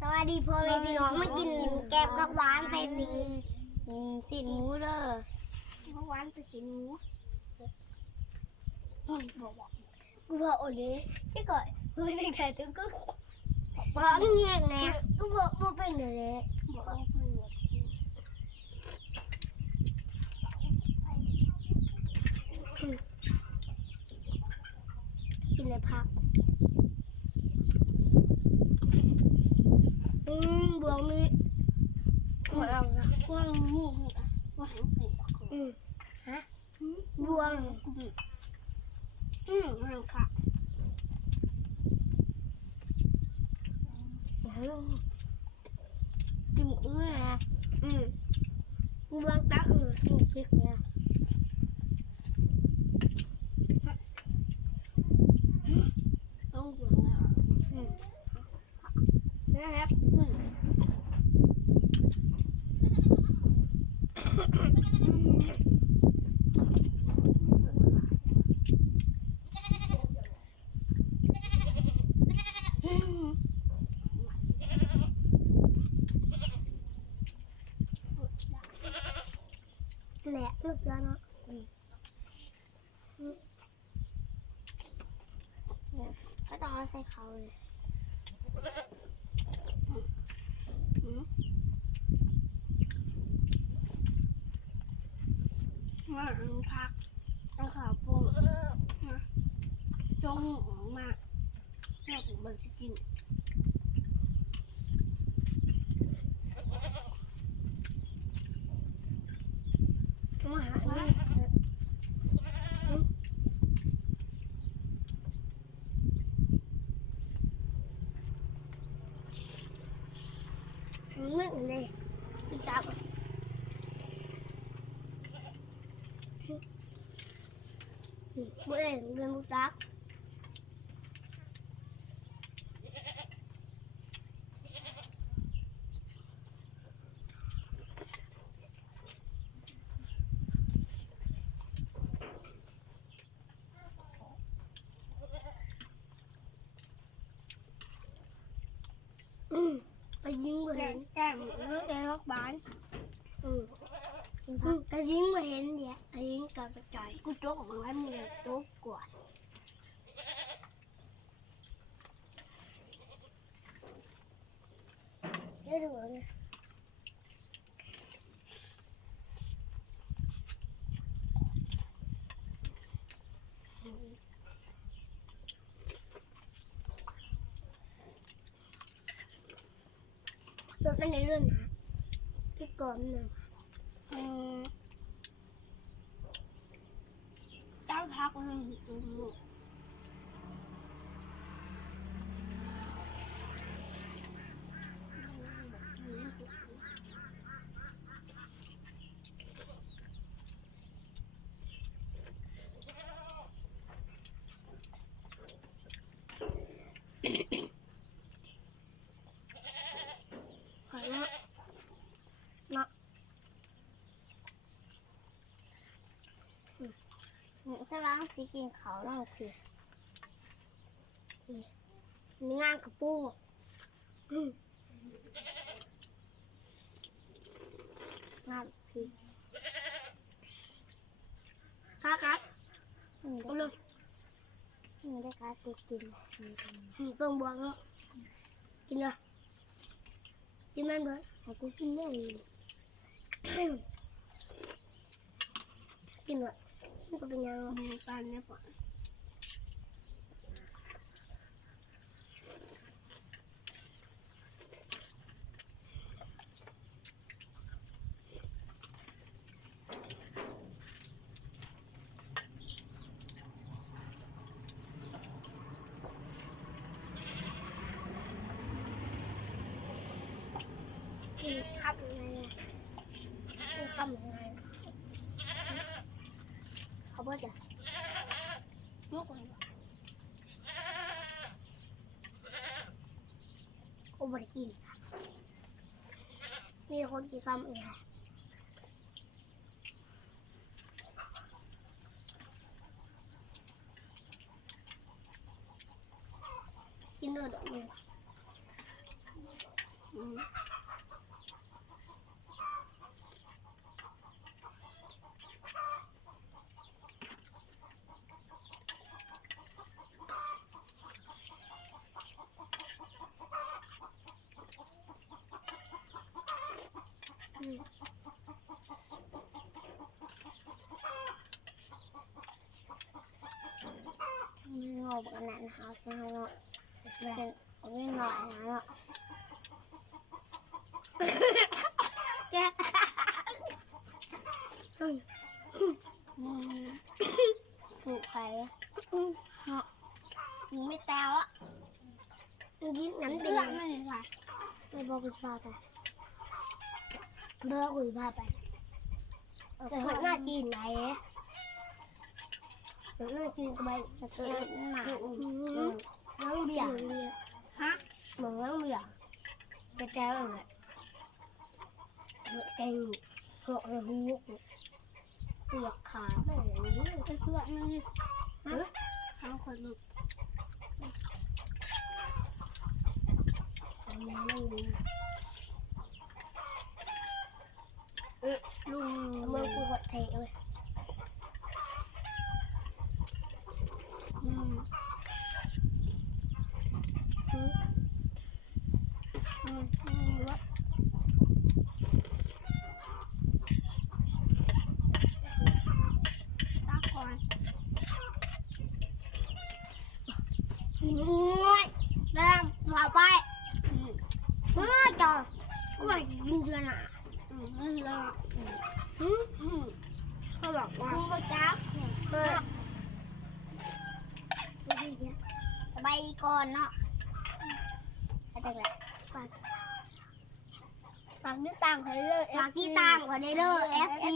สวัสดีพ่อแม่พี่น้องมากินแกงผักหวานไปสีอืมสินหมูเด้อผักหวานไปสีหมูบอกบอกกูบอกโอเล่ที่ก่อนกูเด็กไทยตึ้งก็บอกเงี้ยไงกูบอกบอกเป็นอะไรบอกกินเลยพัก อืมบ วงมีบวงอะบวงมีบวงอืมฮะบวงอืมค่ะกินอื้อนะอืมบวงตักอืมกินพริกเนี่ยต้องบวงนะอืมนะครับอืม แหละเลือกแล้วเนาะก็ต้องเอาใส่เขาเลยมาอังพักอังขาวปูนะจงออกมาแม่ผมมันจะกิน มาหาแม่ มึงเลยจับเมื่อเรียนรู้จักอืมไปยิงไป แก้ เห็ ม น แก้มเลือกแก้มรักบ้าน อืมอืมกระยิงไปเห็นเดี๋ยวกระยิงกับกระจาย กูโจ๊กออกมาแล้วมึงเลยโจ๊กกวาด เยอะดูนะ มันในเรื่องนะพี่ก่อนหนึ่งอืมเจ้าพักเลยอืมขอนะ ถ้าล้างสิกินเขาวต้องคือมีงานกระปูอืมน้ำคือค่ะครับไม่เอาได้เลยไม่ได้การกูกินอืมเพิ่งบวงแล้วกินเลยกินมันเลยให้กูกินได้กินเลย มันก็เป็นยังมีการเนี่ยปะ กินครับยังไงอะกินครับยังไงเขาบอกจะ ยกเลย เขา บริกินมีคนกินคำยังไงกินเลือดออกเลย เอาใช่ไหมเนาะเป็นเอาไม่หน่อยนะเนาะแกถูกใครเนาะยิงไม่แตวอะกินน้ำเดืออดไม่ใช่ไม่บอกคุณพ่อไปเบอร์คุยพาไปเอาแต่สหัวหน้าจีนไหน น้าจีนสบายจะเกิดหนาน้องเบียร์ฮะเหมือนน้องเบียร์กระจเลยแกงเกาะระหูเปลือกขาไม่อย่างนี้ไอ้เพื่อนนี่ฮะเอาคนลุกอันนี้ไม่มีลุงเมื่อกูกดเทเลย อืมอืมอืมอืมรถตาก่อน กินงวยแรงหลับไปเมื่อจอก็ไปกินเดือนอะอืมนี่ละอือืมเขาบอกว่าคุณจับเออสบายดีก่อนเนาะจแล้วฝากติดตามเขาเลยฝากติดตามเขาได้เลย FT